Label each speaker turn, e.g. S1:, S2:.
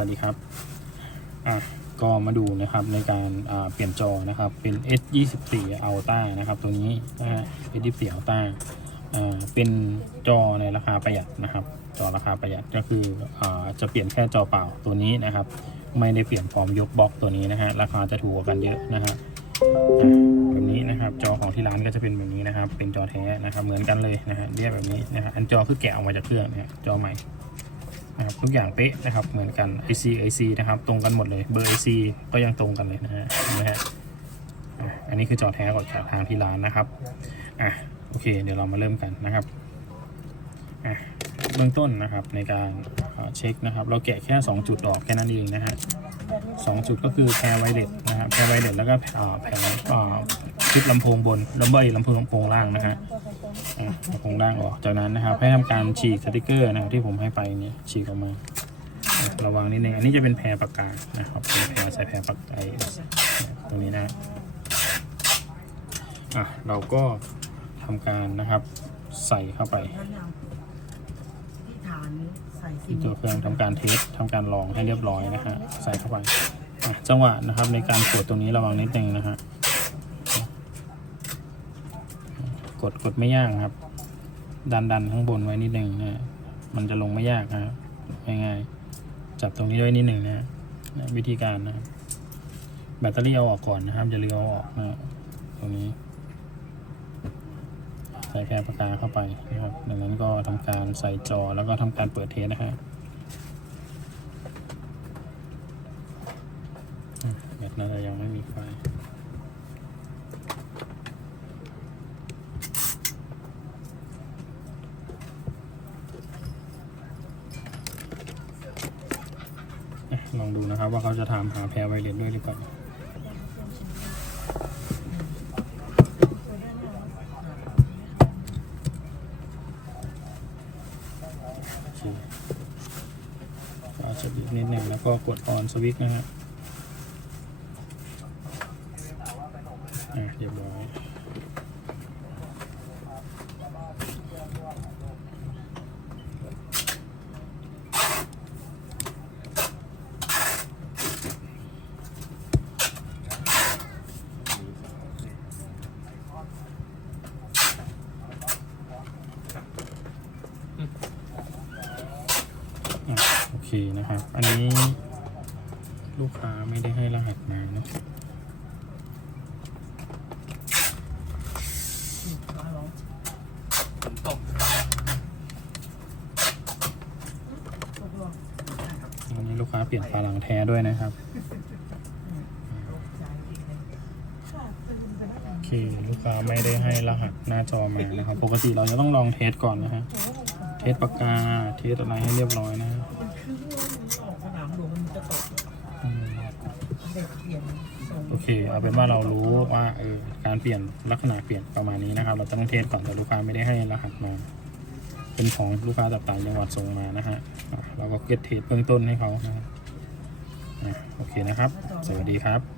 S1: วัสดีครับอะก็มาดูนะครับในการเปลี่ยนจอนะครับเป็น S 2 4 Ultra นะครับตัวนี้นะฮะ S 2 4 Ultra อ่าเป็นจอในราคาประหยัดนะครับ จอราคาประหยัดก็คืออาจะเปลี่ยนแค่จอเปล่าตัวนี้นะครับ ไม่ได้เปลี่ยนพร้อมยกบล็อกตัวนี้นะฮะราคาจะถูกกว่ากันเยอะนะฮะแบบนี้นะครับจอของที่ร้านก็จะเป็นแบบนี้นะครับ เป็นจอแท้นะครับเหมือนกันเลยนะฮะเรียกแบบนี้นะฮะอันจอคือแกะออกมาจากเครื่องนะฮะจอใหม่ นะครับทุกอย่างเป๊ะนะครับเหมือนกัน IC IC นะครับตรงกันหมดเลยเบอร์ IC ก็ยังตรงกันเลยนะฮะเห็นไหมฮะอันนี้คือจอแท้ก่อนจากทางที่ร้านนะครับอะโอเค เดี๋ยวเรามาเริ่มกันนะครับอะเบื้องต้นนะครับในการเช็คนะครับ เราแกะแค่ 2 จุดออกแค่นั้นเองนะฮะสองจุดก็คือแพรไวเลสนะครับแพรไวเลสแล้วก็แพรเอ่อค ลิปลำโพงบนล้วเบอร์ลำโพงลำโพงล่างนะฮะอะเอาของล่างออกจากนั้นนะครับ ให้ทำการฉีกสติกเกอร์นะครับที่ผมให้ไปเนี่ยฉีกออกมาระวังนิดนึงอันนี้จะเป็นแพรปากกานะครับเป็นแพรใส่แพรปากกาตรงนี้นะอะเราก็ทำการนะครับใส่เข้าไป
S2: ที่ฐาน
S1: ตัวเครื่องทำการเทสทำการลองให้เรียบร้อยนะฮะใส่เข้าไปอะจังหวะนะครับในการกดตรงนี้ระวังนิดนึงนะฮะก ดกดไม่ยากครับ ดันดันข้างบนไว้นิดนึงนะมันจะลงไม่ยากนะครับง่ายๆจับตรงนี้ไว้นิดหนึ่งนะวิธีการนะแบตเตอรี่เอาออกก่อนนะครับจะเลือเอาออกนะตรงนี้ ใส่แพรปากกาเข้าไปนะครับดังนั้นก็ทำการใส่จอแล้วก็ทำการเปิดเทสนะฮะแบตน่าจะยังไม่มีไฟ ลองดูนะครับว่าเขาจะถามหาแพรไวเลสด้วยหรือเปล่าอเคก็อาจจะบีนิดหนึ่งแล้วก็กดออนสวิตช์นะฮะอะเรียบร้อยอะโอ เคนะครับ อันนี้ลูกค้าไม่ได้ให้รหัสมานะ
S2: ร้อยร้อยตกลง
S1: อันนี้ลูกค้าเปลี่ยนฝาหลังแท้ด้วยนะครับ โอเค ลูกค้าไม่ได้ให้รหัสหน้าจอมานะครับ ปกติเราจะต้องลองเทสก่อนนะฮะ เทสปากกา เทสอะไรให้เรียบร้อยนะ โอเค เอาเป็นว่าเรารู้ว่าเออการเปลี่ยนลักษณะเปลี่ยนประมาณนี้นะครับ เราต้องเทสก่อนแต่ลูกค้าไม่ได้ให้รหัสมา เป็นของลูกค้าจากต่างจังหวัดส่งมานะฮะเราก็เก็ตเทสเบื้องต้นให้เขานะครับอะโอเคนะครับ สวัสดีครับ